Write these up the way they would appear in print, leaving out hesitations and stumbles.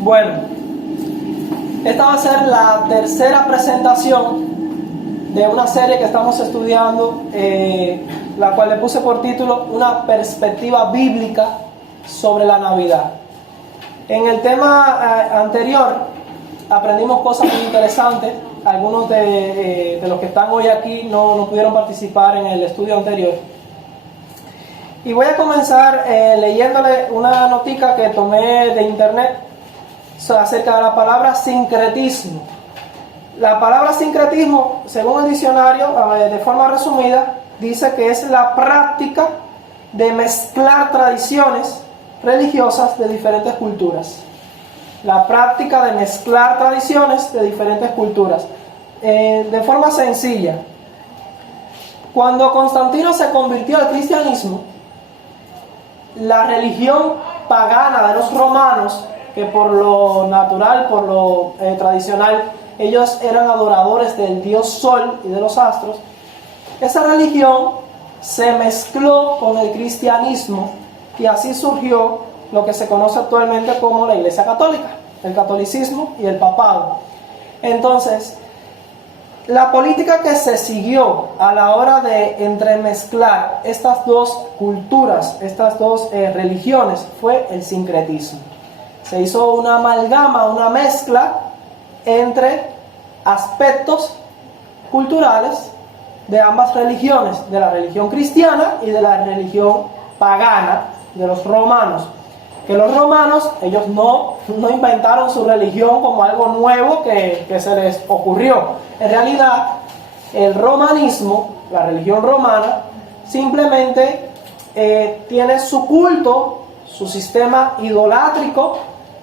Bueno, esta va a ser la tercera presentación de una serie que estamos estudiando, la cual le puse por título Una perspectiva bíblica sobre la Navidad. En el tema anterior aprendimos cosas muy interesantes. Algunos de los que están hoy aquí no pudieron participar en el estudio anterior. Y voy a comenzar leyéndole una notica que tomé de internet acerca de la palabra sincretismo. La palabra sincretismo, según el diccionario, de forma resumida, dice que es la práctica de mezclar tradiciones religiosas de diferentes culturas. La práctica de mezclar tradiciones de diferentes culturas. De forma sencilla, cuando Constantino se convirtió al cristianismo, la religión pagana de los romanos, que por lo natural, por lo tradicional, ellos eran adoradores del dios Sol y de los astros, esa religión se mezcló con el cristianismo y así surgió lo que se conoce actualmente como la Iglesia Católica, el catolicismo y el papado. Entonces, la política que se siguió a la hora de entremezclar estas dos culturas, estas dos religiones, fue el sincretismo. Se hizo una amalgama, una mezcla entre aspectos culturales de ambas religiones, de la religión cristiana y de la religión pagana de los romanos. Que los romanos, ellos no inventaron su religión como algo nuevo que se les ocurrió. En realidad, el romanismo, la religión romana, simplemente tiene su culto, su sistema idolátrico,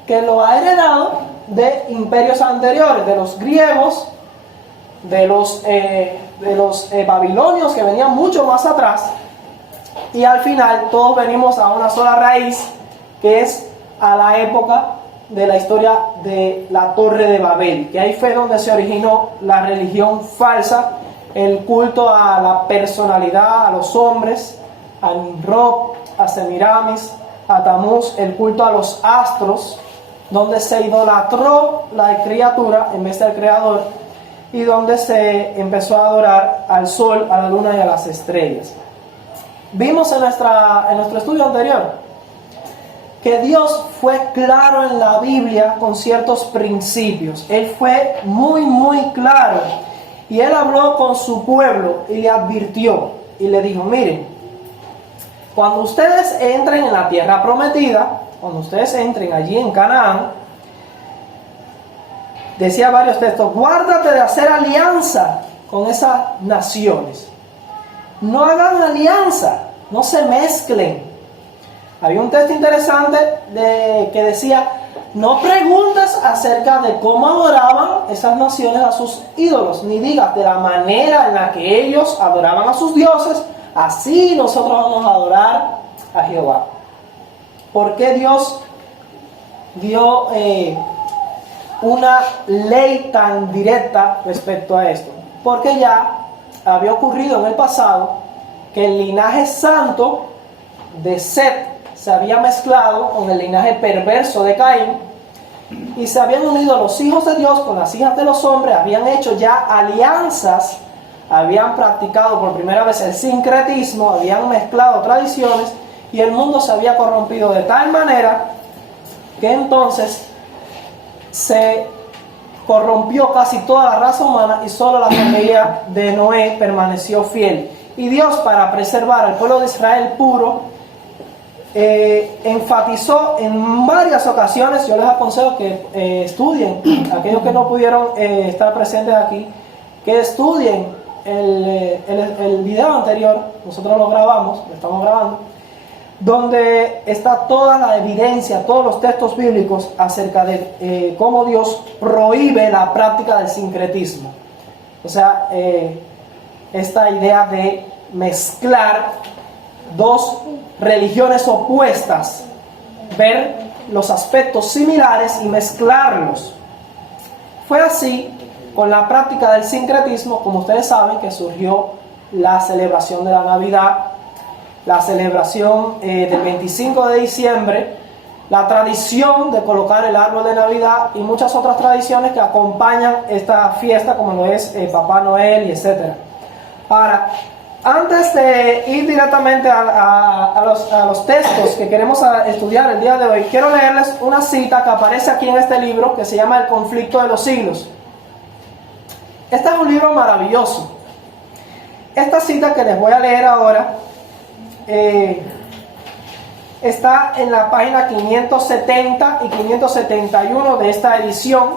que lo ha heredado de imperios anteriores, de los griegos, de los babilonios, que venían mucho más atrás, y al final todos venimos a una sola raíz, que es a la época de la historia de la Torre de Babel, que ahí fue donde se originó la religión falsa, el culto a la personalidad, a los hombres, a Nimrod, a Semiramis, a Tamuz, el culto a los astros, donde se idolatró la criatura en vez del creador, y donde se empezó a adorar al sol, a la luna y a las estrellas. Vimos en nuestro estudio anterior que Dios fue claro en la Biblia con ciertos principios. Él fue muy claro, y Él habló con su pueblo y le advirtió y le dijo: miren, cuando ustedes entren en la tierra prometida, cuando ustedes entren allí en Canaán, decía varios textos, guárdate de hacer alianza con esas naciones. No hagan alianza, no se mezclen. Había un texto interesante que decía, no preguntes acerca de cómo adoraban esas naciones a sus ídolos, ni digas de la manera en la que ellos adoraban a sus dioses, así nosotros vamos a adorar a Jehová. ¿Por qué Dios dio una ley tan directa respecto a esto? Porque ya había ocurrido en el pasado que el linaje santo de Set se había mezclado con el linaje perverso de Caín, y se habían unido los hijos de Dios con las hijas de los hombres, habían hecho ya alianzas, habían practicado por primera vez el sincretismo, habían mezclado tradiciones, y el mundo se había corrompido de tal manera que entonces se corrompió casi toda la raza humana, y solo la familia de Noé permaneció fiel. Y Dios, para preservar al pueblo de Israel puro, enfatizó en varias ocasiones. Yo les aconsejo que estudien, aquellos que no pudieron estar presentes aquí, que estudien el video anterior. Nosotros lo estamos grabando, donde está toda la evidencia, todos los textos bíblicos acerca de cómo Dios prohíbe la práctica del sincretismo. O sea, esta idea de mezclar dos religiones opuestas, ver los aspectos similares y mezclarlos. Fue así con la práctica del sincretismo, como ustedes saben, que surgió la celebración de la Navidad, la celebración del 25 de diciembre, la tradición de colocar el árbol de Navidad y muchas otras tradiciones que acompañan esta fiesta, como lo es Papá Noel y etc. Ahora, antes de ir directamente a los textos que queremos estudiar el día de hoy, quiero leerles una cita que aparece aquí en este libro que se llama El conflicto de los siglos. Este es un libro maravilloso. Esta cita que les voy a leer ahora está en la página 570 y 571 de esta edición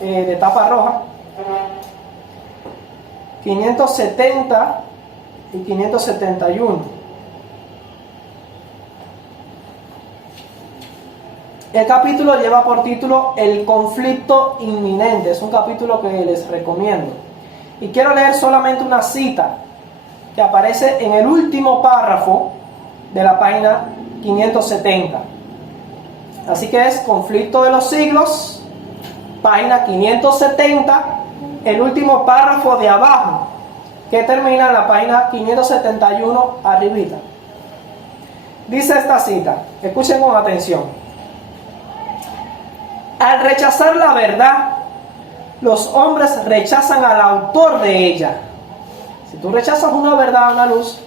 de tapa roja. 570 y 571. El capítulo lleva por título El conflicto inminente. Es un capítulo que les recomiendo. Y quiero leer solamente una cita que aparece en el último párrafo de la página 570. Así que es Conflicto de los siglos, página 570, el último párrafo de abajo, que termina en la página 571 arribita. Dice esta cita, escuchen con atención. Al rechazar la verdad, los hombres rechazan al autor de ella. Si tú rechazas una verdad, una luz,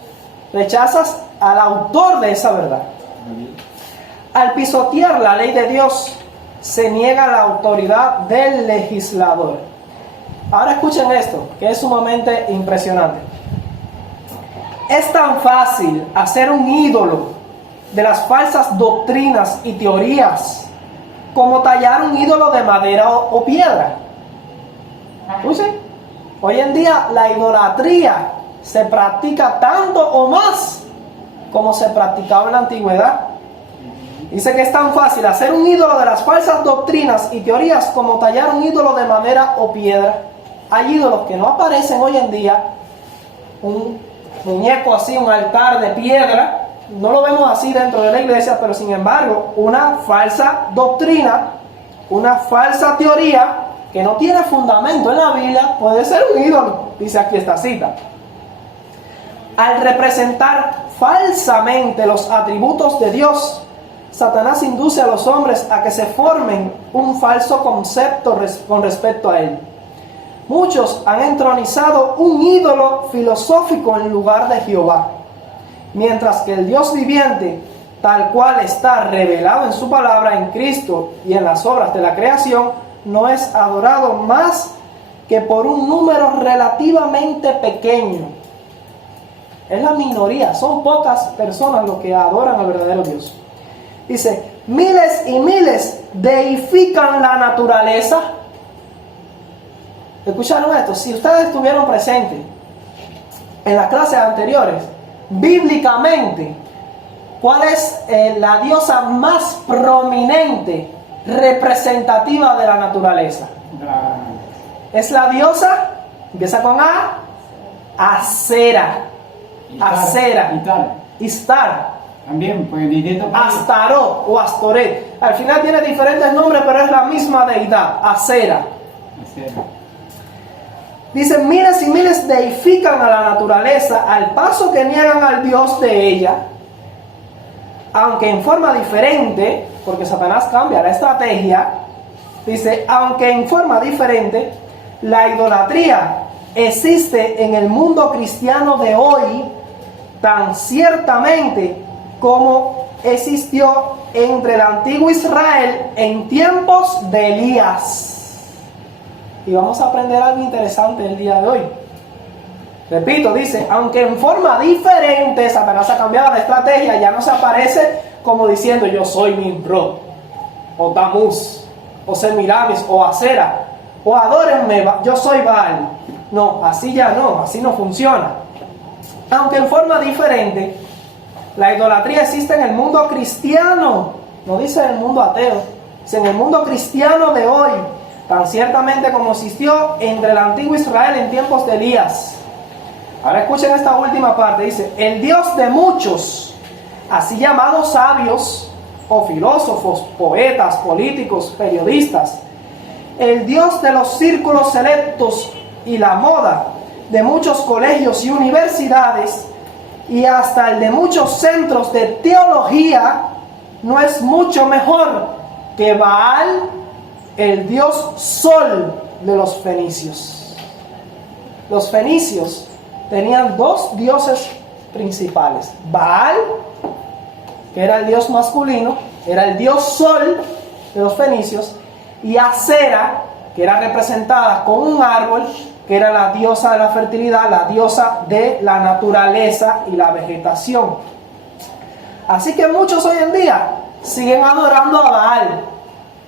rechazas al autor de esa verdad. Al pisotear la ley de Dios, se niega la autoridad del legislador. Ahora escuchen esto, que es sumamente impresionante. Es tan fácil hacer un ídolo de las falsas doctrinas y teorías como tallar un ídolo de madera o piedra. ¿Escuchen? Hoy en día la idolatría se practica tanto o más como se practicaba en la antigüedad. Dice que es tan fácil hacer un ídolo de las falsas doctrinas y teorías como tallar un ídolo de madera o piedra. Hay ídolos que no aparecen hoy en día. Un muñeco así, un altar de piedra, no lo vemos así dentro de la iglesia, pero sin embargo, una falsa doctrina, una falsa teoría que no tiene fundamento en la Biblia, puede ser un ídolo, dice aquí esta cita. Al representar falsamente los atributos de Dios, Satanás induce a los hombres a que se formen un falso concepto con respecto a él. Muchos han entronizado un ídolo filosófico en lugar de Jehová, mientras que el Dios viviente, tal cual está revelado en su palabra, en Cristo y en las obras de la creación, no es adorado más que por un número relativamente pequeño. Es la minoría, son pocas personas los que adoran al verdadero Dios. Dice, miles y miles deifican la naturaleza. ¿Escucharon esto? Si ustedes estuvieron presentes en las clases anteriores, bíblicamente, ¿cuál es la diosa más prominente, representativa de la naturaleza? Es la diosa, empieza con A, Acera. Acera. Istar. También, pues distinto. Astarot o Astoret. Al final tiene diferentes nombres, pero es la misma deidad, Acera. Dice, miles y miles deifican a la naturaleza al paso que niegan al Dios de ella, aunque en forma diferente, porque Satanás cambia la estrategia. Dice, aunque en forma diferente, la idolatría existe en el mundo cristiano de hoy tan ciertamente como existió entre el antiguo Israel en tiempos de Elías. Y vamos a aprender algo interesante el día de hoy. Repito, dice, aunque en forma diferente, Satanás ha cambiado la estrategia, ya no se aparece como diciendo yo soy Nimrod, o Tamuz, o Semiramis, o Acera, o adórenme, yo soy Baal. No, así ya no, así no funciona. Aunque en forma diferente, la idolatría existe en el mundo cristiano, no dice en el mundo ateo, dice en el mundo cristiano de hoy, tan ciertamente como existió entre el antiguo Israel en tiempos de Elías. Ahora escuchen esta última parte, dice, el Dios de muchos, así llamados sabios, o filósofos, poetas, políticos, periodistas, el Dios de los círculos selectos y la moda de muchos colegios y universidades, y hasta el de muchos centros de teología, no es mucho mejor que Baal, el dios sol de los fenicios. Los fenicios tenían dos dioses principales: Baal, que era el dios masculino, era el dios sol de los fenicios, y Acera, que era representada con un árbol, que era la diosa de la fertilidad, la diosa de la naturaleza y la vegetación. Así que muchos hoy en día siguen adorando a Baal,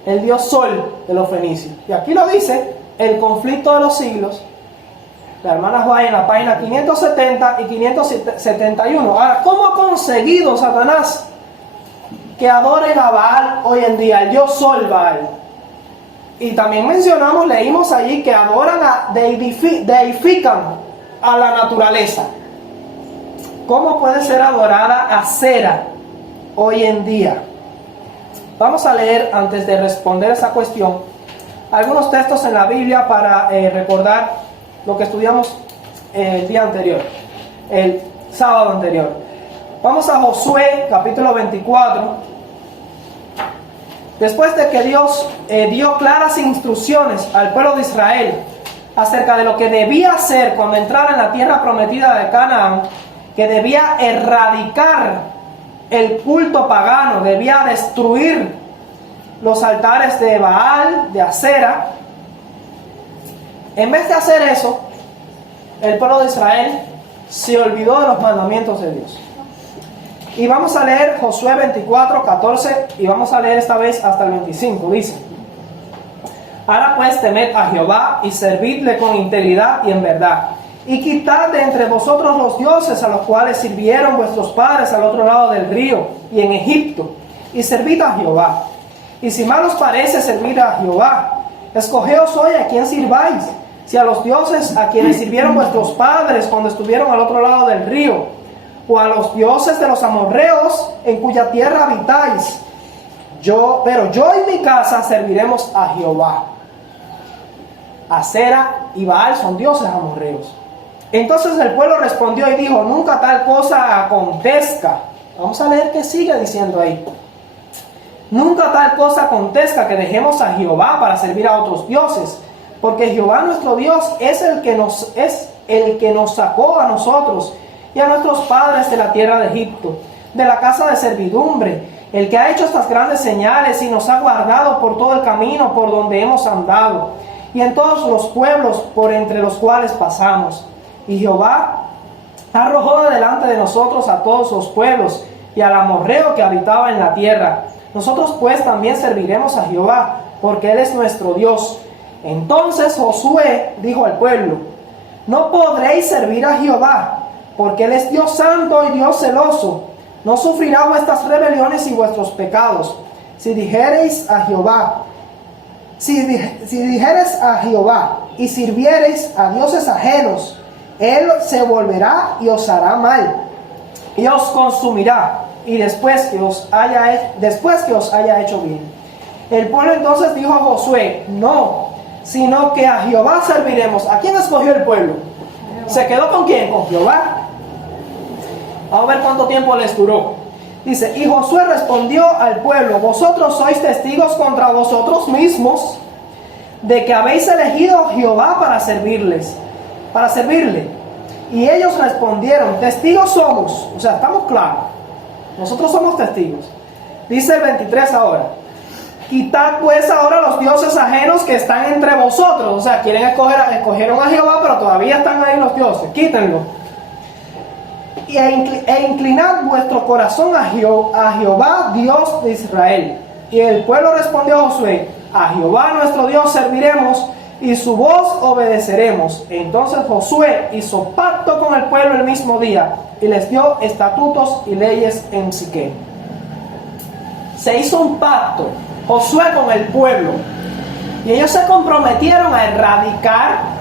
el dios sol de los fenicios. Y aquí lo dice El conflicto de los siglos, la hermana Juárez, en la página 570 y 571. Ahora, ¿cómo ha conseguido Satanás que adoren a Baal hoy en día, el dios sol Baal? Y también leímos allí que adoran, deifican a la naturaleza. ¿Cómo puede ser adorada Acera hoy en día? Vamos a leer, antes de responder esa cuestión, algunos textos en la Biblia para recordar lo que estudiamos el día anterior, el sábado anterior. Vamos a Josué, capítulo 24. Después de que Dios dio claras instrucciones al pueblo de Israel acerca de lo que debía hacer cuando entrara en la tierra prometida de Canaán, que debía erradicar el culto pagano, debía destruir los altares de Baal, de Acera. En vez de hacer eso, el pueblo de Israel se olvidó de los mandamientos de Dios. Y vamos a leer Josué 24, 14, y vamos a leer esta vez hasta el 25. Dice: Ahora pues temed a Jehová y servidle con integridad y en verdad, y quitad de entre vosotros los dioses a los cuales sirvieron vuestros padres al otro lado del río y en Egipto, y servid a Jehová. Y si mal os parece servir a Jehová, escogeos hoy a quién sirváis, si a los dioses a quienes sirvieron vuestros padres cuando estuvieron al otro lado del río, o a los dioses de los amorreos en cuya tierra habitáis. Pero yo y mi casa serviremos a Jehová. Acera y Baal son dioses amorreos. Entonces el pueblo respondió y dijo: nunca tal cosa acontezca. Vamos a leer qué sigue diciendo ahí. Nunca tal cosa acontezca que dejemos a Jehová para servir a otros dioses, porque Jehová nuestro Dios es el que nos sacó a nosotros y a nuestros padres de la tierra de Egipto, de la casa de servidumbre, el que ha hecho estas grandes señales y nos ha guardado por todo el camino por donde hemos andado, y en todos los pueblos por entre los cuales pasamos. Y Jehová arrojó de delante de nosotros a todos los pueblos y al amorreo que habitaba en la tierra. Nosotros pues también serviremos a Jehová, porque Él es nuestro Dios. Entonces Josué dijo al pueblo: no podréis servir a Jehová, porque Él es Dios santo y Dios celoso. No sufrirá vuestras rebeliones y vuestros pecados. Si dijereis a Jehová y sirviereis a dioses ajenos, Él se volverá y os hará mal, y os consumirá, y después que os haya hecho bien. El pueblo entonces dijo a Josué: no, sino que a Jehová serviremos. ¿A quién escogió el pueblo? ¿Se quedó con quién? Con Jehová. Vamos a ver cuánto tiempo les duró. Dice: y Josué respondió al pueblo: vosotros sois testigos contra vosotros mismos de que habéis elegido a Jehová para servirle. Y ellos respondieron: testigos somos. O sea, estamos claros, nosotros somos testigos. Dice el 23 ahora: quitad pues ahora los dioses ajenos que están entre vosotros. O sea, escogieron a Jehová, pero todavía están ahí los dioses. Quítenlo. E inclinad vuestro corazón a Jehová, Dios de Israel. Y el pueblo respondió a Josué: a Jehová nuestro Dios serviremos, y su voz obedeceremos. Entonces Josué hizo pacto con el pueblo el mismo día, y les dio estatutos y leyes en Siquem. Se hizo un pacto, Josué con el pueblo, y ellos se comprometieron a erradicar,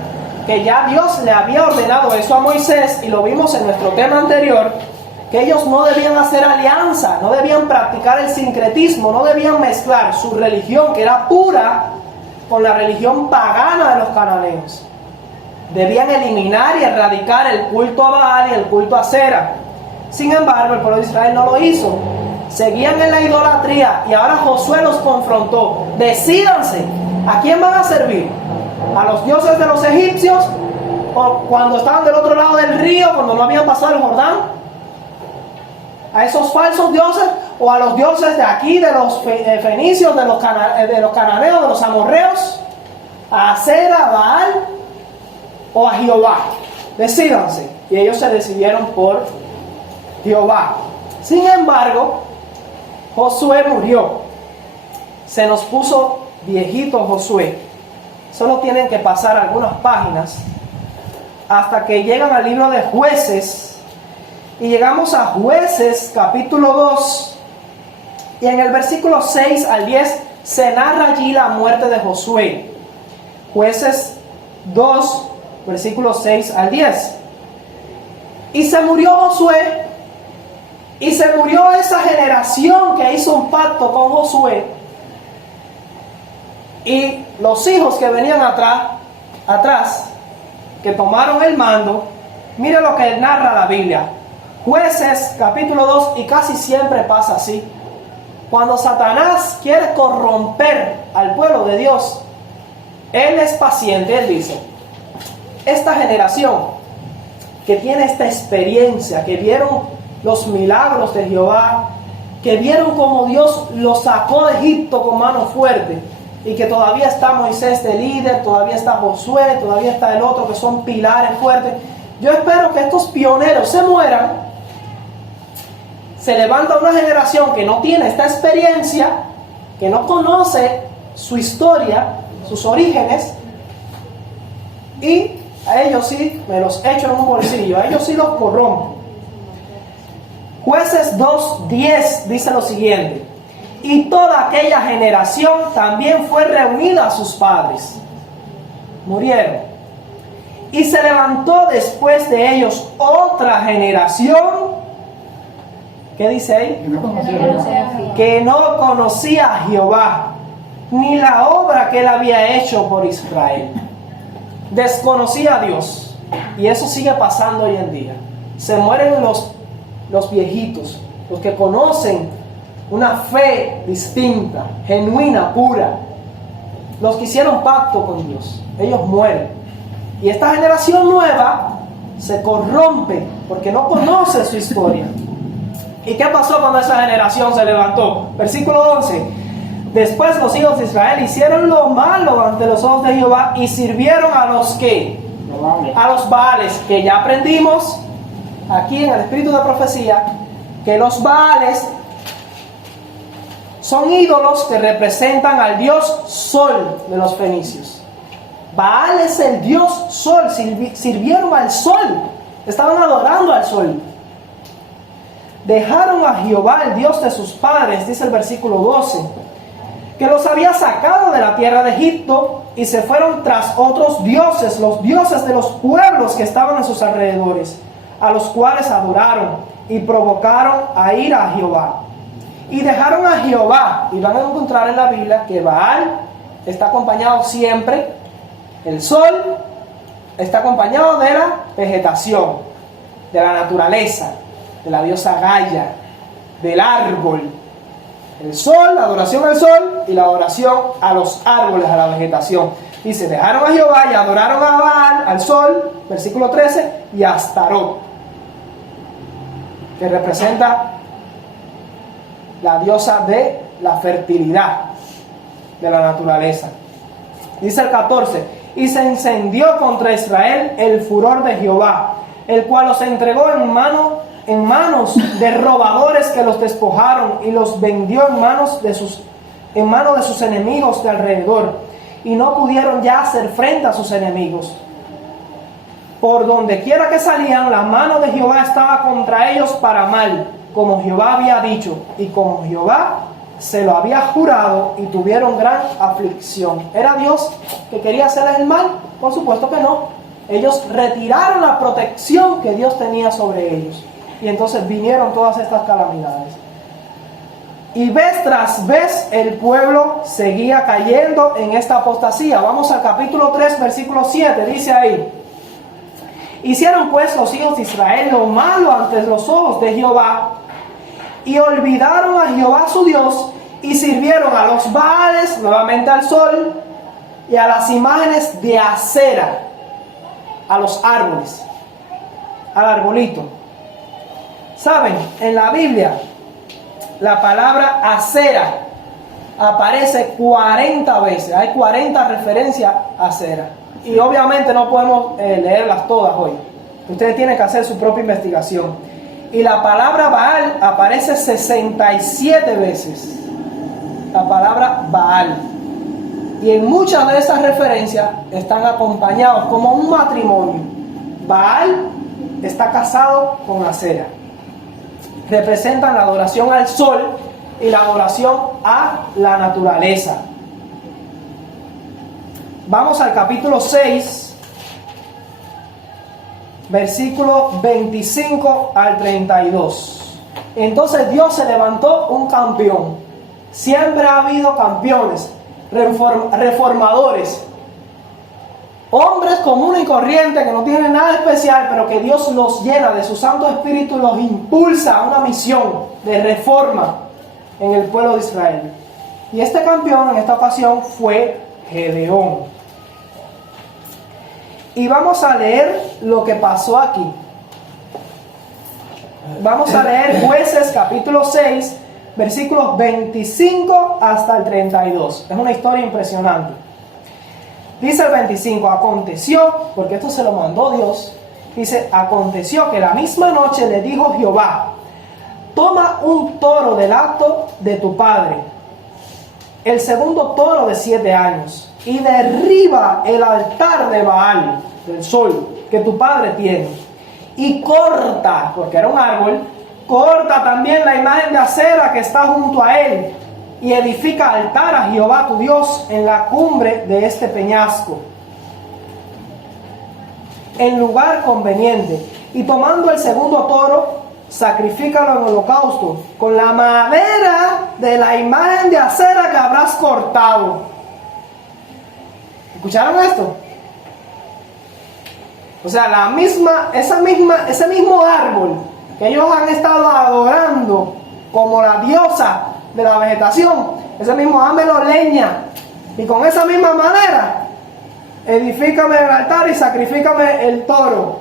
que ya Dios le había ordenado eso a Moisés, y lo vimos en nuestro tema anterior, que ellos no debían hacer alianza, no debían practicar el sincretismo, no debían mezclar su religión, que era pura, con la religión pagana de los cananeos. Debían eliminar y erradicar el culto a Baal y el culto a Acera. Sin embargo, el pueblo de Israel no lo hizo. seguían en la idolatría y ahora Josué los confrontó. Decídanse, ¿a quién van a servir? ¿A los dioses de los egipcios? ¿O cuando estaban del otro lado del río, cuando no habían pasado el Jordán? ¿A esos falsos dioses? ¿O a los dioses de aquí, de los fenicios, de los cananeos, de los amorreos? ¿A Acera, a Baal o a Jehová? Decídanse. Y ellos se decidieron por Jehová. Sin embargo, Josué murió. Se nos puso viejito Josué. Solo tienen que pasar algunas páginas hasta que llegan al libro de Jueces. Y llegamos a Jueces capítulo 2. Y en el versículo 6 al 10 se narra allí la muerte de Josué. Jueces 2, versículos 6 al 10. Y se murió Josué, y se murió esa generación que hizo un pacto con Josué. Y los hijos que venían atrás, que tomaron el mando, mire lo que narra la Biblia. Jueces capítulo 2, y casi siempre pasa así. Cuando Satanás quiere corromper al pueblo de Dios, él es paciente. Él dice: esta generación que tiene esta experiencia, que vieron los milagros de Jehová, que vieron cómo Dios los sacó de Egipto con mano fuerte, y que todavía está Moisés de líder, todavía está Josué, todavía está el otro, que son pilares fuertes. Yo espero que estos pioneros se mueran. Se levanta una generación que no tiene esta experiencia, que no conoce su historia, sus orígenes, y a ellos sí me los echo en un bolsillo, a ellos sí los corrompo. Jueces 2:10 dice lo siguiente: y toda aquella generación también fue reunida a sus padres, murieron, y se levantó después de ellos otra generación. ¿Qué dice ahí? Que no conocía a Jehová, ni la obra que él había hecho por Israel. Desconocía a Dios. Y eso sigue pasando hoy en día. Se mueren los viejitos, los que conocen una fe distinta, genuina, pura, los que hicieron pacto con Dios. Ellos mueren. Y esta generación nueva se corrompe porque no conoce su historia. ¿Y qué pasó cuando esa generación se levantó? Versículo 11. Después los hijos de Israel hicieron lo malo ante los ojos de Jehová y sirvieron a los que, a los Baales, que ya aprendimos aquí en el espíritu de profecía, que los Baales son ídolos que representan al dios Sol de los fenicios. Baal es el dios Sol, sirvieron al Sol, estaban adorando al Sol. Dejaron a Jehová, el Dios de sus padres, dice el versículo 12, que los había sacado de la tierra de Egipto, y se fueron tras otros dioses, los dioses de los pueblos que estaban en sus alrededores, a los cuales adoraron y provocaron a ir a Jehová. Y dejaron a Jehová, y van a encontrar en la Biblia que Baal está acompañado siempre, el sol está acompañado de la vegetación, de la naturaleza, de la diosa Gaia, del árbol. El sol, la adoración al sol, y la adoración a los árboles, a la vegetación. Dice: dejaron a Jehová y adoraron a Baal, al sol, versículo 13, y a Astarot, que representa la diosa de la fertilidad, de la naturaleza. Dice el 14: y se encendió contra Israel el furor de Jehová, el cual los entregó en manos de robadores que los despojaron, y los vendió en manos de sus enemigos de alrededor, y no pudieron ya hacer frente a sus enemigos. Por donde quiera que salían, la mano de Jehová estaba contra ellos para mal, como Jehová había dicho, y como Jehová se lo había jurado, y tuvieron gran aflicción. ¿Era Dios que quería hacerles el mal? Por supuesto que no. Ellos retiraron la protección que Dios tenía sobre ellos, y entonces vinieron todas estas calamidades. Y vez tras vez el pueblo seguía cayendo en esta apostasía. Vamos al capítulo 3, versículo 7, dice ahí: hicieron pues los hijos de Israel lo malo ante los ojos de Jehová, y olvidaron a Jehová su Dios y sirvieron a los Baales, nuevamente al sol, y a las imágenes de acera, a los árboles, al arbolito. ¿Saben? En la Biblia, la palabra acera aparece 40 veces. Hay 40 referencias a acera. Y obviamente no podemos leerlas todas hoy. Ustedes tienen que hacer su propia investigación. Y la palabra Baal aparece 67 veces. La palabra Baal. Y en muchas de esas referencias están acompañados como un matrimonio. Baal está casado con Acera. Representan la adoración al sol y la adoración a la naturaleza. Vamos al capítulo 6, versículo 25 al 32. Entonces Dios se levantó un campeón. Siempre ha habido campeones, reformadores, hombres comunes y corrientes que no tienen nada especial, pero que Dios los llena de su Santo Espíritu y los impulsa a una misión de reforma en el pueblo de Israel. Y este campeón en esta ocasión fue Gedeón. Y vamos a leer lo que pasó aquí. Vamos a leer Jueces capítulo 6, versículos 25 hasta el 32. Es una historia impresionante. Dice el 25, aconteció, porque esto se lo mandó Dios, dice, aconteció que la misma noche le dijo Jehová, toma un toro del hato de tu padre, el segundo toro de 7 años, y derriba el altar de Baal, del sol, que tu padre tiene, y corta, porque era un árbol, corta también la imagen de acera que está junto a él, y edifica altar a Jehová tu Dios en la cumbre de este peñasco, en lugar conveniente. Y tomando el segundo toro, sacrifícalo en holocausto, con la madera de la imagen de acera que habrás cortado. ¿Escucharon esto? O sea, ese mismo árbol que ellos han estado adorando como la diosa de la vegetación, ese mismo, dámelo leña, y con esa misma madera edifícame el altar y sacrifícame el toro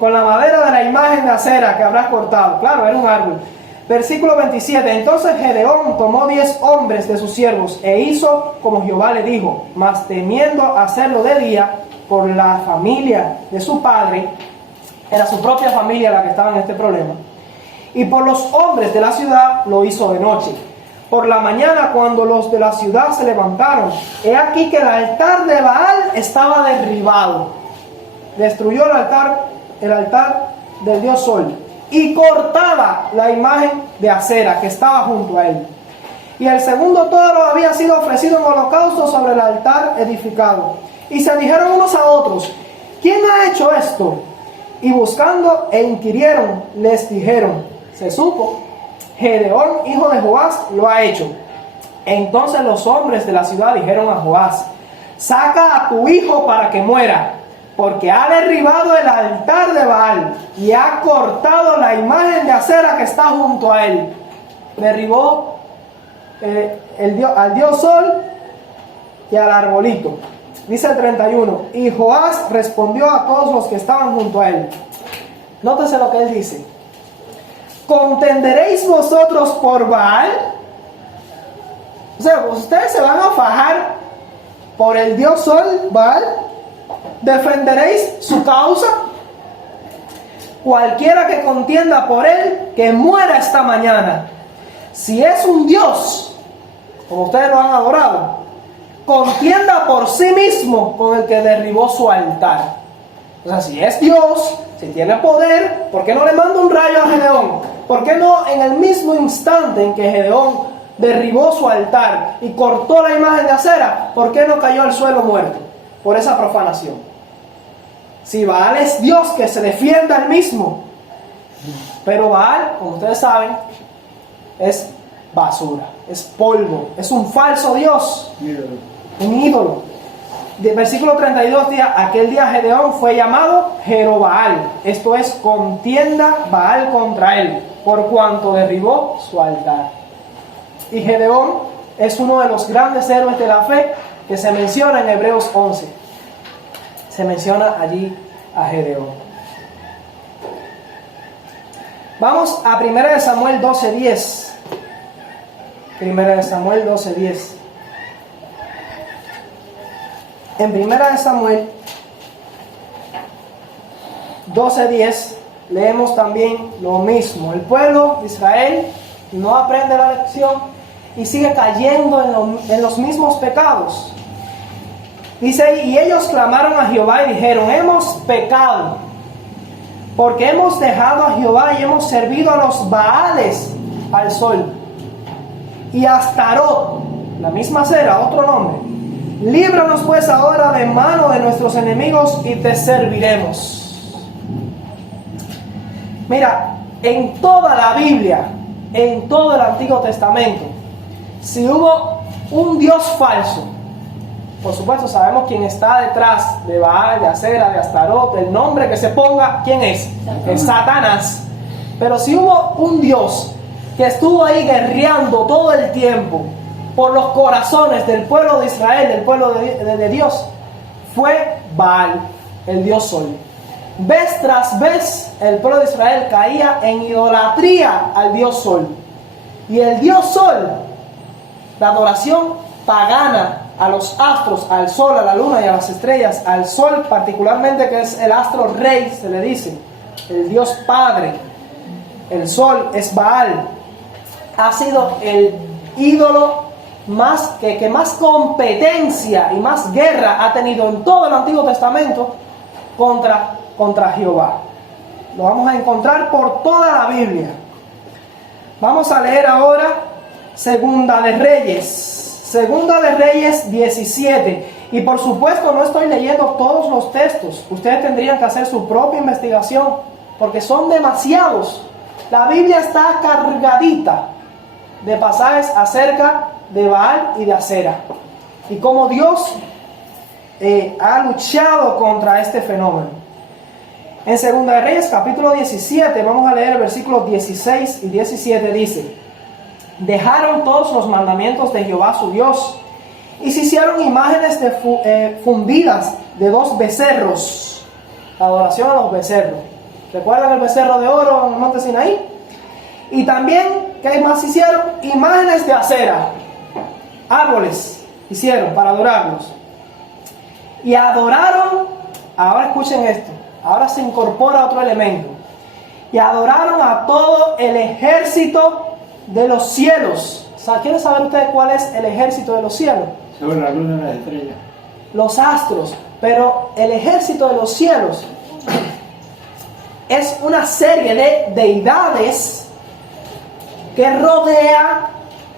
con la madera de la imagen de acera que habrás cortado. Claro, era un árbol. Versículo 27, entonces Gedeón tomó 10 hombres de sus siervos e hizo como Jehová le dijo, mas temiendo hacerlo de día por la familia de su padre, era su propia familia la que estaba en este problema, y por los hombres de la ciudad lo hizo de noche. Por la mañana, cuando los de la ciudad se levantaron, he aquí que el altar de Baal estaba derribado. Destruyó el altar del dios Sol, y cortaba la imagen de acera que estaba junto a él. Y el segundo toro había sido ofrecido en holocausto sobre el altar edificado. Y se dijeron unos a otros, ¿quién ha hecho esto? Y buscando e inquirieron, les dijeron, se supo, Gedeón, hijo de Joás, lo ha hecho. Entonces los hombres de la ciudad dijeron a Joás, saca a tu hijo para que muera, porque ha derribado el altar de Baal y ha cortado la imagen de acera que está junto a él. Derribó al dios Sol y al arbolito. Dice el 31, y Joás respondió a todos los que estaban junto a él. Nótese lo que él dice. ¿Contenderéis vosotros por Baal? O sea, ustedes se van a fajar por el dios Sol, Baal. ¿Defenderéis su causa? Cualquiera que contienda por él, que muera esta mañana. Si es un dios, como ustedes lo han adorado, contienda por sí mismo con el que derribó su altar. O sea, si es Dios, si tiene poder, ¿por qué no le manda un rayo a Gedeón? ¿Por qué no en el mismo instante en que Gedeón derribó su altar y cortó la imagen de acera, por qué no cayó al suelo muerto por esa profanación? Si Baal es Dios, que se defienda él mismo. Pero Baal, como ustedes saben, es basura, es polvo, es un falso Dios, un ídolo. Del versículo 32 dice, aquel día Gedeón fue llamado Jerobaal, esto es, contienda Baal contra él. por cuanto derribó su altar. Y Gedeón es uno de los grandes héroes de la fe que se menciona en Hebreos 11. Se menciona allí a Gedeón. Vamos a 1 Samuel 12:10. 1 Samuel 12:10. En 1 Samuel 12:10 leemos también lo mismo. El pueblo de Israel no aprende la lección y sigue cayendo en los mismos pecados. Dice, y ellos clamaron a Jehová y dijeron, hemos pecado, porque hemos dejado a Jehová y hemos servido a los Baales, al sol, y a Astarot, la misma Cera, otro nombre. Líbranos pues ahora de mano de nuestros enemigos y te serviremos. Mira, en toda la Biblia, en todo el Antiguo Testamento, si hubo un Dios falso, por supuesto sabemos quién está detrás de Baal, de Asera, de Astarot, el nombre que se ponga, ¿quién es? Es Satanás. Pero si hubo un Dios que estuvo ahí guerreando todo el tiempo por los corazones del pueblo de Israel, del pueblo de Dios, fue Baal, el Dios Sol. Vez tras vez el pueblo de Israel caía en idolatría al Dios Sol. Y el Dios Sol, la adoración pagana a los astros, al sol, a la luna y a las estrellas, al sol particularmente, que es el astro rey, se le dice, el Dios Padre, el sol es Baal, ha sido el ídolo que más competencia y más guerra ha tenido en todo el Antiguo Testamento contra Jehová. Lo vamos a encontrar por toda la Biblia. Vamos a leer ahora Segunda de Reyes 17. Y por supuesto no estoy leyendo todos los textos. Ustedes tendrían que hacer su propia investigación, porque son demasiados. La Biblia está cargadita de pasajes acerca de Baal y de Asera, y cómo Dios ha luchado contra este fenómeno. En Segunda de Reyes capítulo 17, vamos a leer el versículos 16 y 17, dice: dejaron todos los mandamientos de Jehová su Dios, y se hicieron imágenes fundidas de 2 becerros. La adoración a los becerros. ¿Recuerdan el becerro de oro en el monte Sinaí? Y también, ¿qué más hicieron? Imágenes de acera. Árboles hicieron para adorarlos. Y adoraron, ahora escuchen esto, ahora se incorpora otro elemento. Y adoraron a todo el ejército de los cielos. ¿Quieren saber ustedes cuál es el ejército de los cielos? Sobre la luna y las estrellas. Los astros. Pero el ejército de los cielos es una serie de deidades que rodea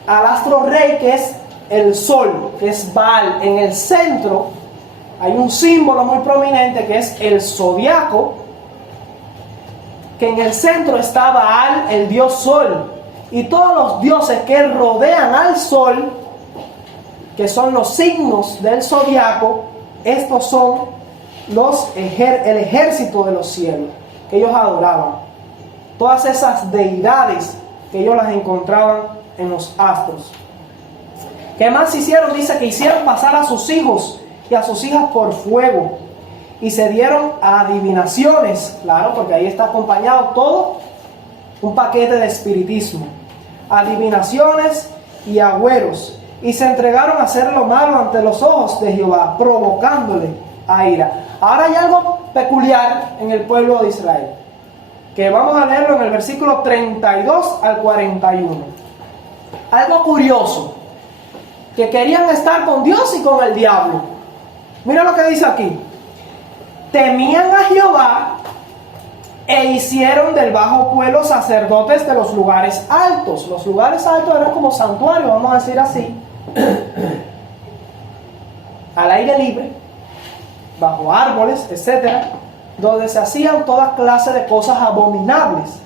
al astro rey, que es el sol, que es Baal. En el centro hay un símbolo muy prominente que es el zodiaco, que en el centro está Baal, el dios sol, y todos los dioses que rodean al sol, que son los signos del zodiaco. Estos son el ejército de los cielos que ellos adoraban. Todas esas deidades que ellos las encontraban en los astros. ¿Qué más hicieron? Dice que hicieron pasar a sus hijos y a sus hijas por fuego, y se dieron a adivinaciones, claro, porque ahí está acompañado todo un paquete de espiritismo, adivinaciones y agüeros, y se entregaron a hacer lo malo ante los ojos de Jehová, provocándole a ira. Ahora hay algo peculiar en el pueblo de Israel, que vamos a leerlo en el versículo 32 al 41. Algo curioso, que querían estar con Dios y con el diablo. Mira lo que dice aquí: temían a Jehová e hicieron del bajo pueblo sacerdotes de los lugares altos. Los lugares altos eran como santuarios, vamos a decir así, al aire libre, bajo árboles, etcétera, donde se hacían toda clase de cosas abominables.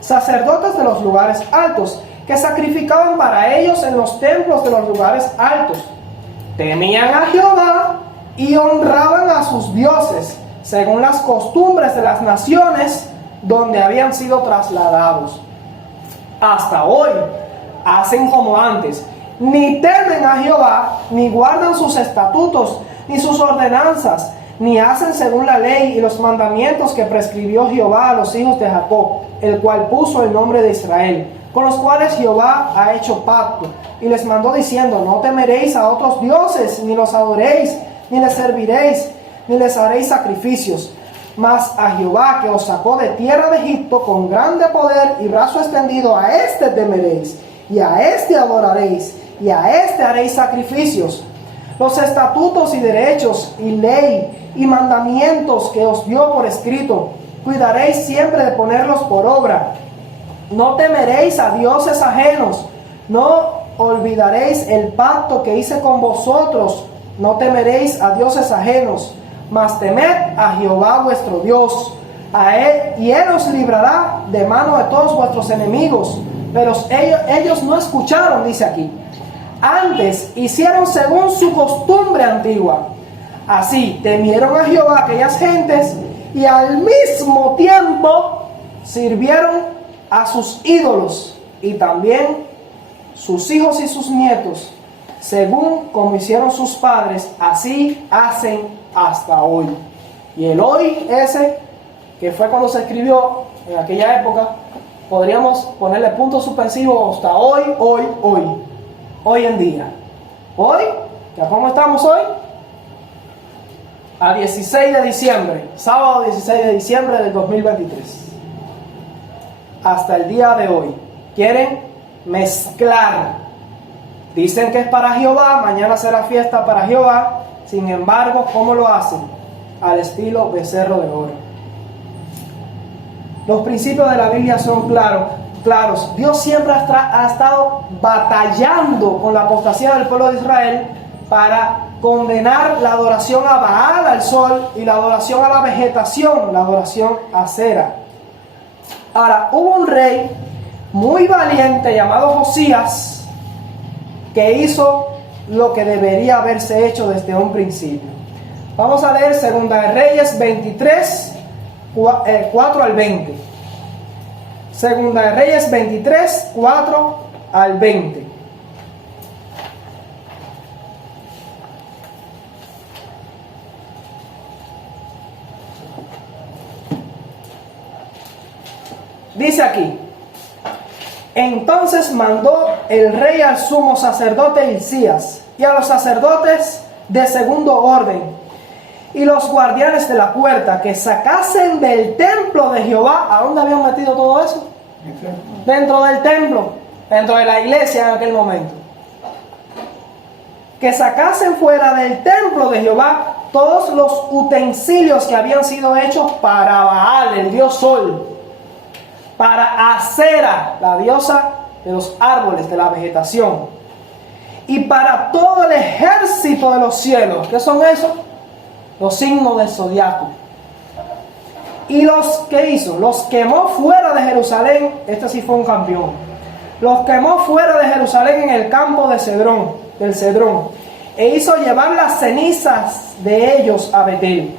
Sacerdotes de los lugares altos, que sacrificaban para ellos en los templos de los lugares altos. Temían a Jehová y honraban a sus dioses, según las costumbres de las naciones donde habían sido trasladados. Hasta hoy hacen como antes, ni temen a Jehová, ni guardan sus estatutos, ni sus ordenanzas, ni hacen según la ley y los mandamientos que prescribió Jehová a los hijos de Jacob, el cual puso el nombre de Israel, con los cuales Jehová ha hecho pacto, y les mandó diciendo: no temeréis a otros dioses, ni los adoréis, ni les serviréis, ni les haréis sacrificios, mas a Jehová, que os sacó de tierra de Egipto con grande poder y brazo extendido, a éste temeréis, y a éste adoraréis, y a éste haréis sacrificios. Los estatutos y derechos y ley y mandamientos que os dio por escrito, cuidaréis siempre de ponerlos por obra. No temeréis a dioses ajenos, no olvidaréis el pacto que hice con vosotros, no temeréis a dioses ajenos, mas temed a Jehová vuestro Dios, a él, y él os librará de mano de todos vuestros enemigos. Pero ellos no escucharon, dice aquí. Antes hicieron según su costumbre antigua. Así temieron a Jehová aquellas gentes, y al mismo tiempo sirvieron a sus ídolos, y también sus hijos y sus nietos, según como hicieron sus padres, así hacen hasta hoy. Y el hoy ese, que fue cuando se escribió en aquella época, podríamos ponerle punto suspensivo hasta hoy en día. Hoy, ¿cómo estamos hoy? A 16 de diciembre, sábado 16 de diciembre del 2023. Hasta el día de hoy. Quieren mezclar. Dicen que es para Jehová, mañana será fiesta para Jehová. Sin embargo, ¿cómo lo hacen? Al estilo becerro de oro. Los principios de la Biblia son claros. Dios siempre ha estado batallando con la apostasía del pueblo de Israel para condenar la adoración a Baal, al sol, y la adoración a la vegetación, la adoración a Acera. Ahora, hubo un rey muy valiente llamado Josías, que hizo lo que debería haberse hecho desde un principio. Vamos a leer 2 de Reyes 23, 4 al 20. 2 de Reyes 23, 4 al 20. Dice aquí: entonces mandó el rey al sumo sacerdote Hilcías y a los sacerdotes de segundo orden y los guardianes de la puerta que sacasen del templo de Jehová. ¿A dónde habían metido todo eso? Dentro del templo, dentro de la iglesia en aquel momento. Que sacasen fuera del templo de Jehová todos los utensilios que habían sido hechos para Baal, el dios sol, para Acera, la diosa de los árboles, de la vegetación, y para todo el ejército de los cielos. ¿Qué son esos? Los signos del zodiaco. ¿Y los qué hizo? Los quemó fuera de Jerusalén. Este sí fue un campeón. Los quemó fuera de Jerusalén en el campo de Cedrón, del Cedrón, e hizo llevar las cenizas de ellos a Betel.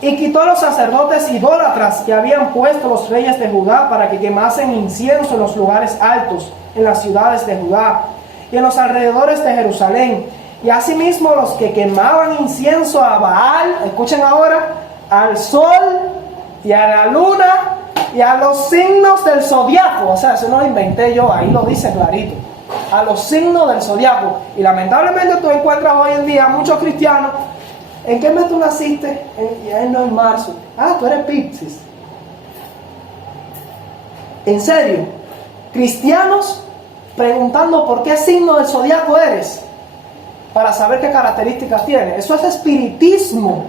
Y quitó a los sacerdotes idólatras que habían puesto los reyes de Judá para que quemasen incienso en los lugares altos, en las ciudades de Judá y en los alrededores de Jerusalén. Y asimismo los que quemaban incienso a Baal, escuchen ahora, al sol y a la luna y a los signos del zodiaco. O sea, eso no lo inventé yo, ahí lo dice clarito. A los signos del zodiaco. Y lamentablemente tú encuentras hoy en día muchos cristianos. ¿En qué mes tú naciste? En marzo. Ah, tú eres Piscis. En serio, cristianos preguntando por qué signo del zodiaco eres, para saber qué características tiene. Eso es espiritismo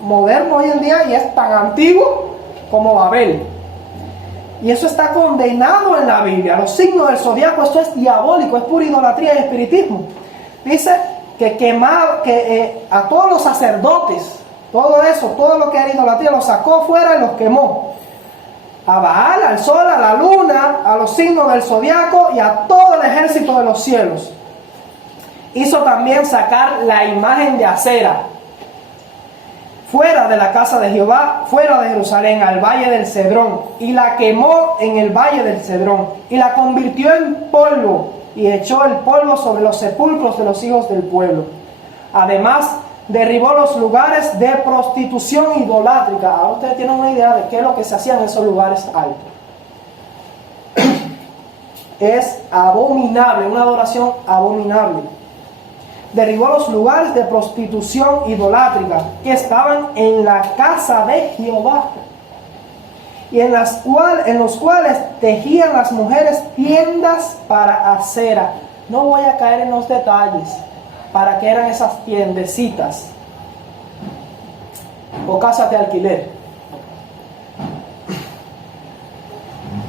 moderno hoy en día, y es tan antiguo como Babel. Y eso está condenado en la Biblia. Los signos del zodiaco, esto es diabólico, es pura idolatría y espiritismo. Dice que a todos los sacerdotes, todo eso, todo lo que era idolatría, los sacó fuera y los quemó. A Baal, al sol, a la luna, a los signos del zodiaco y a todo el ejército de los cielos. Hizo también sacar la imagen de Acera. fuera de la casa de Jehová, fuera de Jerusalén, al valle del Cedrón, y la quemó en el valle del Cedrón, y la convirtió en polvo, y echó el polvo sobre los sepulcros de los hijos del pueblo. Además, derribó los lugares de prostitución idolátrica. Ahora ustedes tienen una idea de qué es lo que se hacía en esos lugares altos. Es abominable, una adoración abominable. Derribó los lugares de prostitución idolátrica que estaban en la casa de Jehová, y en los cuales tejían las mujeres tiendas para acera. No voy a caer en los detalles para qué eran esas tiendecitas o casas de alquiler.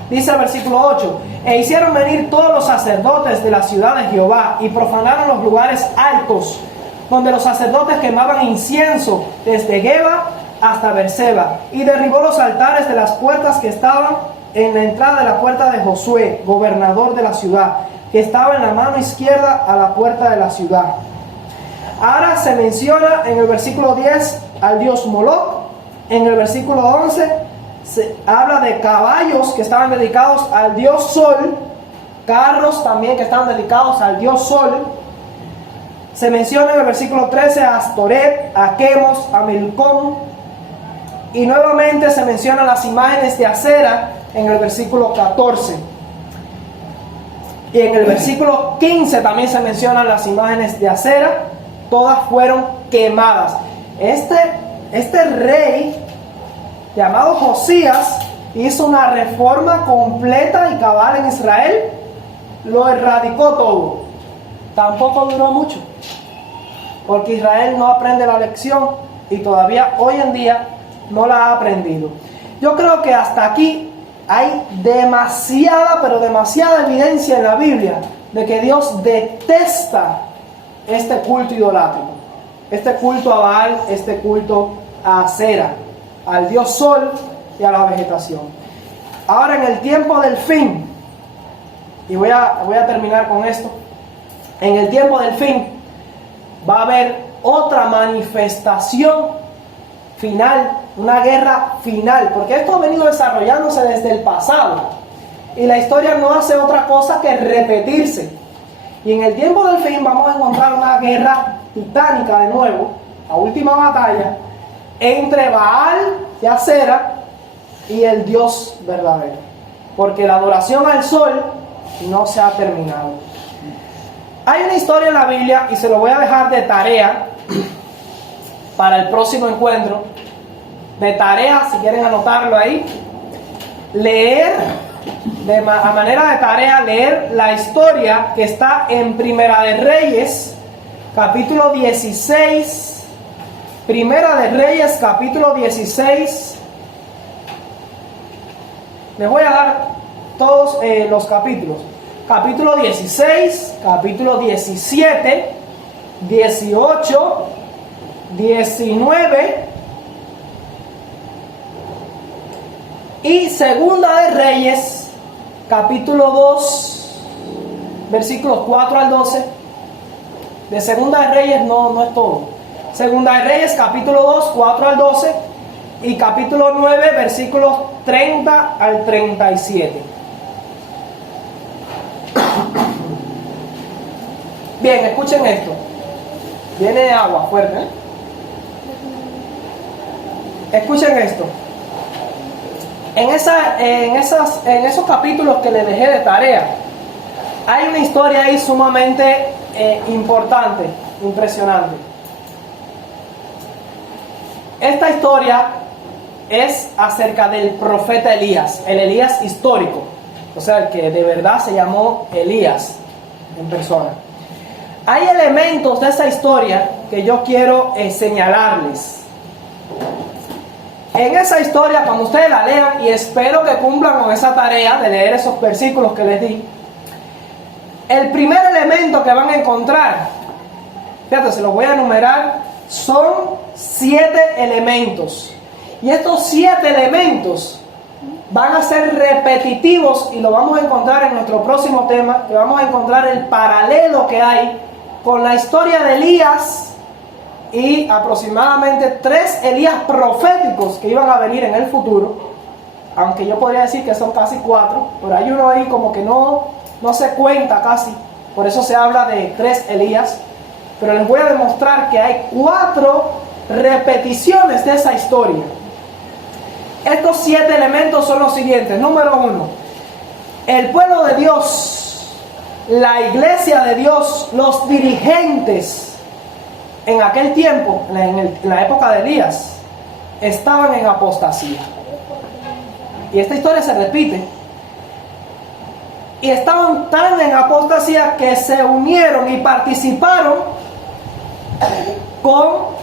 Dice el versículo 8: e hicieron venir todos los sacerdotes de la ciudad de Jehová y profanaron los lugares altos, donde los sacerdotes quemaban incienso, desde Geba hasta Berseba, y derribó los altares de las puertas que estaban en la entrada de la puerta de Josué, gobernador de la ciudad, que estaba en la mano izquierda a la puerta de la ciudad. Ahora se menciona en el versículo 10 al dios Moloch. En el versículo 11 se habla de caballos que estaban dedicados al dios Sol, carros también que estaban dedicados al dios Sol. Se menciona en el versículo 13 a Astoret, a Quemos, a Milcom, y nuevamente se mencionan las imágenes de acera en el versículo 14. Y en el versículo 15 también se mencionan las imágenes de acera. Todas fueron quemadas. Este rey llamado Josías hizo una reforma completa y cabal en Israel. Lo erradicó todo. Tampoco duró mucho, porque Israel no aprende la lección y todavía hoy en día no la ha aprendido. Yo creo que hasta aquí hay demasiada, pero demasiada evidencia en la Biblia de que Dios detesta este culto idolátrico, este culto a Baal, este culto a Acera, al dios Sol y a la vegetación. Ahora, en el tiempo del fin, y voy a terminar con esto, en el tiempo del fin va a haber otra manifestación final, una guerra final, porque esto ha venido desarrollándose desde el pasado y la historia no hace otra cosa que repetirse. Y en el tiempo del fin vamos a encontrar una guerra titánica de nuevo, la última batalla entre Baal y Acera y el Dios verdadero, porque la adoración al sol no se ha terminado. Hay una historia en la Biblia, y se lo voy a dejar de tarea para el próximo encuentro, de tarea, si quieren anotarlo ahí, leer, a manera de tarea, leer la historia que está en Primera de Reyes, capítulo 16, Primera de Reyes, capítulo 16, les voy a dar todos los capítulos, capítulo 16, capítulo 17, 18, 19 y Segunda de Reyes, capítulo 2, versículos 4 al 12. De Segunda de Reyes no es todo. Segunda de Reyes, capítulo 2, 4 al 12 y capítulo 9, versículos 30 al 37. Bien, escuchen esto. Viene agua fuerte, ¿eh? Escuchen esto. En esos capítulos que les dejé de tarea, hay una historia ahí sumamente importante, impresionante. Esta historia es acerca del profeta Elías, el Elías histórico, o sea, el que de verdad se llamó Elías en persona. Hay elementos de esa historia que yo quiero señalarles. En esa historia, cuando ustedes la lean, y espero que cumplan con esa tarea de leer esos versículos que les di, el primer elemento que van a encontrar, fíjate, se los voy a enumerar, son 7 elementos. Y estos 7 elementos van a ser repetitivos, y lo vamos a encontrar en nuestro próximo tema, que vamos a encontrar el paralelo que hay con la historia de Elías y aproximadamente 3 Elías proféticos que iban a venir en el futuro, aunque yo podría decir que son casi 4, pero hay uno ahí como que no se cuenta casi, por eso se habla de 3 Elías, pero les voy a demostrar que hay 4 repeticiones de esa historia. Estos 7 elementos son los siguientes. Número 1, el pueblo de Dios, la iglesia de Dios, los dirigentes en aquel tiempo, en la época de Elías, estaban en apostasía. Y esta historia se repite. Y estaban tan en apostasía que se unieron y participaron con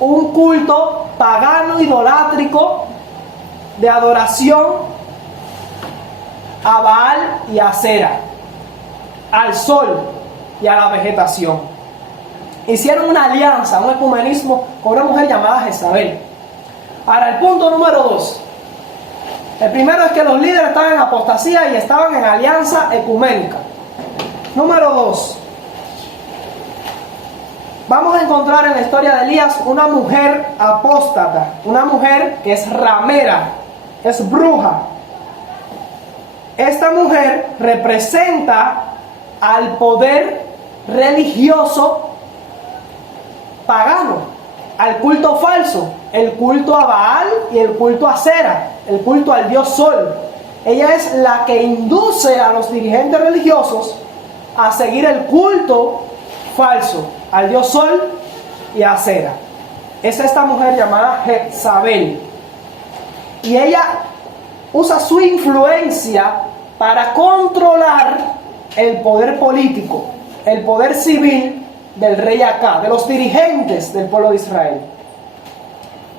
un culto pagano, idolátrico, de adoración a Baal y a Acera, al sol y a la vegetación. Hicieron una alianza, un ecumenismo con una mujer llamada Jezabel. Ahora, el punto número 2. El primero es que los líderes estaban en apostasía y estaban en alianza ecuménica. Número 2. Vamos a encontrar en la historia de Elías una mujer apóstata, una mujer que es ramera, es bruja. Esta mujer representa al poder religioso pagano, al culto falso, el culto a Baal y el culto a Acera, el culto al dios Sol. Ella es la que induce a los dirigentes religiosos a seguir el culto falso al dios Sol y a Acera. Es esta mujer llamada Jezabel. Y ella usa su influencia para controlar el poder político, el poder civil del rey Acab, de los dirigentes del pueblo de Israel.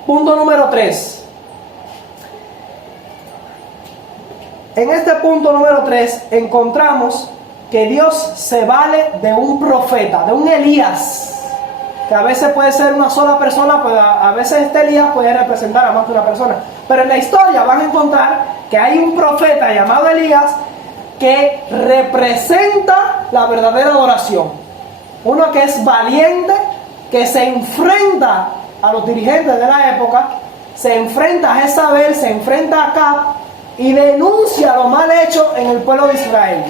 Punto número 3. En este punto número 3 encontramos que Dios se vale de un profeta, de un Elías, que a veces puede ser una sola persona, pero a veces este Elías puede representar a más de una persona. Pero en la historia van a encontrar que hay un profeta llamado Elías que representa la verdadera adoración. Uno que es valiente, que se enfrenta a los dirigentes de la época, se enfrenta a Jezabel, se enfrenta a Acab y denuncia lo mal hecho en el pueblo de Israel.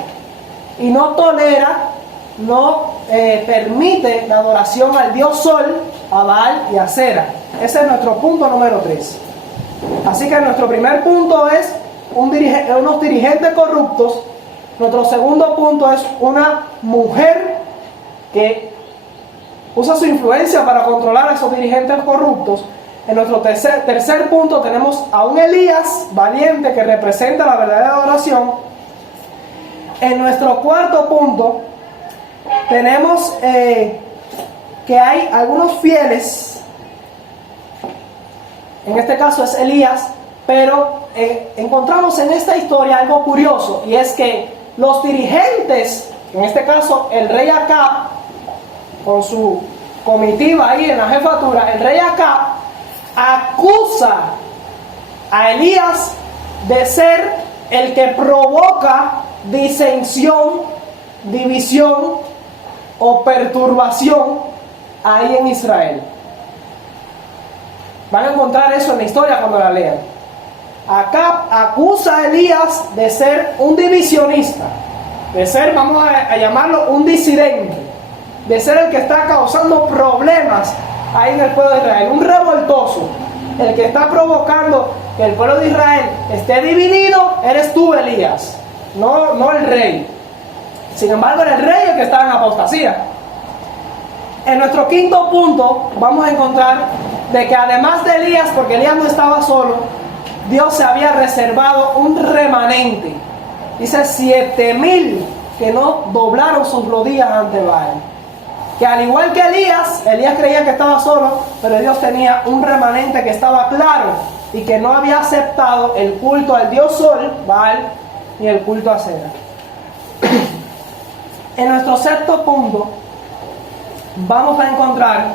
Y no tolera, no permite la adoración al dios Sol, a Baal y a Acera. Ese es nuestro punto número 3. Así que nuestro primer punto es unos dirigentes corruptos. Nuestro segundo punto es una mujer que usa su influencia para controlar a esos dirigentes corruptos. En nuestro tercer punto tenemos a un Elías valiente que representa la verdadera adoración. En nuestro cuarto punto tenemos que hay algunos fieles, en este caso es Elías, pero encontramos en esta historia algo curioso, y es que los dirigentes, en este caso el rey Acab, con su comitiva ahí en la jefatura, el rey Acab acusa a Elías de ser el que provoca disensión, división o perturbación ahí en Israel. Van a encontrar eso en la historia cuando la lean. Acab acusa a Elías de ser un divisionista, de ser, vamos a llamarlo, un disidente, de ser el que está causando problemas ahí en el pueblo de Israel, un revoltoso, el que está provocando que el pueblo de Israel esté dividido. Eres tú, Elías, no el rey. Sin embargo, era el rey el que estaba en apostasía. En nuestro quinto punto vamos a encontrar de que además de Elías, porque Elías no estaba solo, Dios se había reservado un remanente. Dice 7,000 que no doblaron sus rodillas ante Baal. Que al igual que Elías creía que estaba solo, pero Dios tenía un remanente que estaba claro y que no había aceptado el culto al dios Sol, Baal, ni el culto a Acera. En nuestro sexto punto vamos a encontrar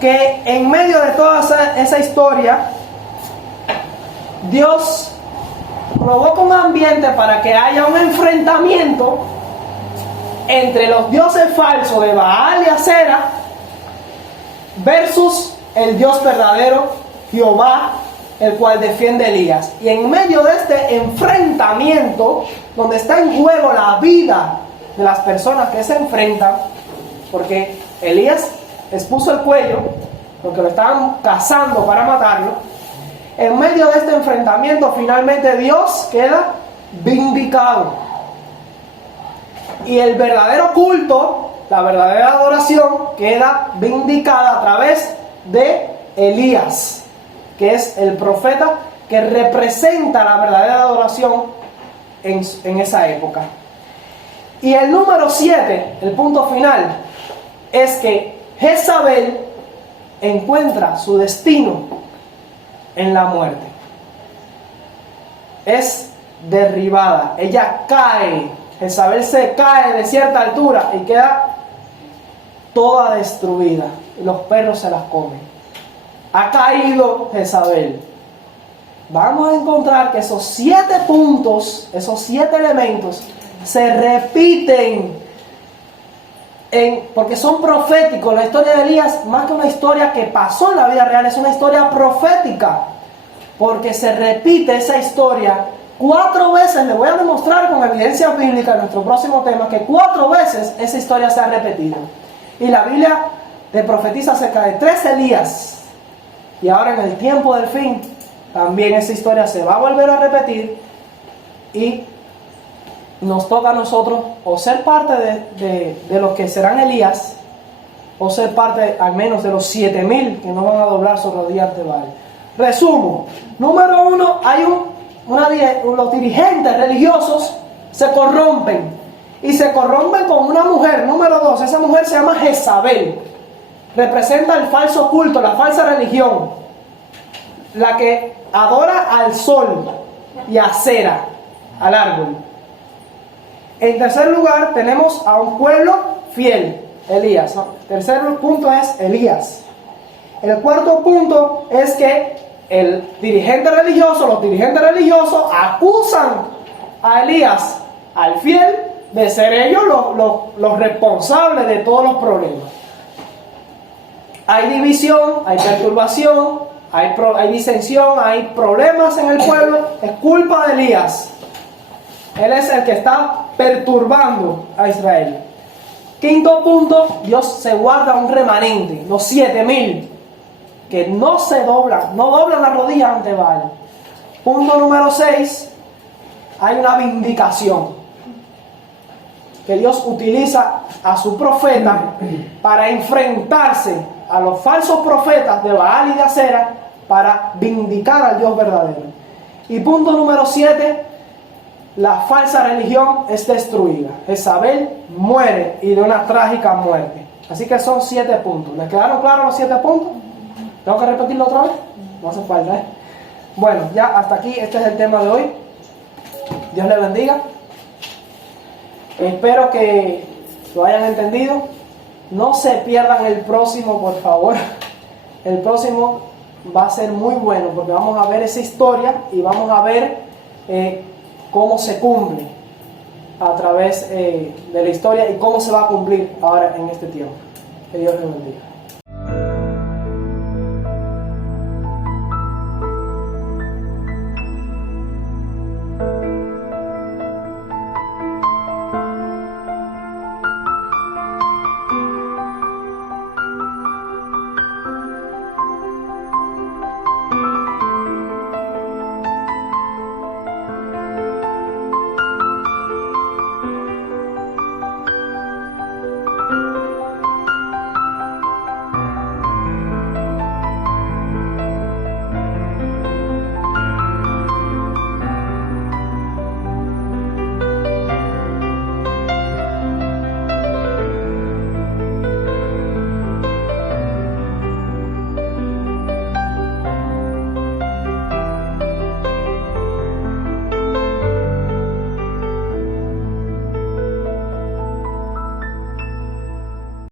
que en medio de toda esa historia, Dios provoca un ambiente para que haya un enfrentamiento entre los dioses falsos de Baal y Acera versus el Dios verdadero, Jehová, el cual defiende a Elías. Y en medio de este enfrentamiento, donde está en juego la vida de las personas que se enfrentan, porque Elías expuso el cuello, porque lo estaban cazando para matarlo, en medio de este enfrentamiento finalmente Dios queda vindicado. Y el verdadero culto, la verdadera adoración, queda vindicada a través de Elías, que es el profeta que representa la verdadera adoración en esa época. Y el número 7, el punto final, es que Jezabel encuentra su destino en la muerte. Es derribada, ella cae. Jezabel se cae de cierta altura y queda toda destruida. Los perros se las comen. Ha caído Jezabel. Vamos a encontrar que esos 7 puntos, esos 7 elementos, se repiten porque son proféticos. La historia de Elías, más que una historia que pasó en la vida real, es una historia profética, porque se repite esa historia 4 veces. Le voy a demostrar con evidencia bíblica en nuestro próximo tema que 4 veces esa historia se ha repetido. Y la Biblia te profetiza acerca de 3 Elías. Y ahora en el tiempo del fin, también esa historia se va a volver a repetir. Y nos toca a nosotros o ser parte de los que serán Elías, o ser parte al menos de los 7,000 que no van a doblar sus rodillas ante Baal. Resumo. Número 1, hay los dirigentes religiosos se corrompen. Y se corrompen con una mujer. Número 2, esa mujer se llama Jezabel. Representa el falso culto, la falsa religión, la que adora al sol y a Acera, al árbol. En tercer lugar tenemos a un pueblo fiel, Elías, ¿no? El tercer punto es Elías. El cuarto punto es que los dirigentes religiosos acusan a Elías, al fiel, de ser ellos los responsables de todos los problemas. Hay división, hay perturbación, hay disensión, hay problemas en el pueblo. Es culpa de Elías. Él es el que está perturbando a Israel. Quinto punto, Dios se guarda un remanente, los 7,000, que no doblan la rodilla ante Baal. Punto número 6, hay una vindicación, que Dios utiliza a su profeta para enfrentarse a los falsos profetas de Baal y de Acera, para vindicar al Dios verdadero. Y punto número 7, la falsa religión es destruida. Jezabel muere, y de una trágica muerte. Así que son 7 puntos. ¿Les quedaron claros los 7 puntos? ¿Tengo que repetirlo otra vez? No hace falta, ¿eh? Bueno, ya hasta aquí. Este es el tema de hoy. Dios les bendiga. Espero que lo hayan entendido. No se pierdan el próximo, por favor. El próximo va a ser muy bueno, porque vamos a ver esa historia y vamos a ver cómo se cumple a través de la historia y cómo se va a cumplir ahora en este tiempo. Que Dios les bendiga.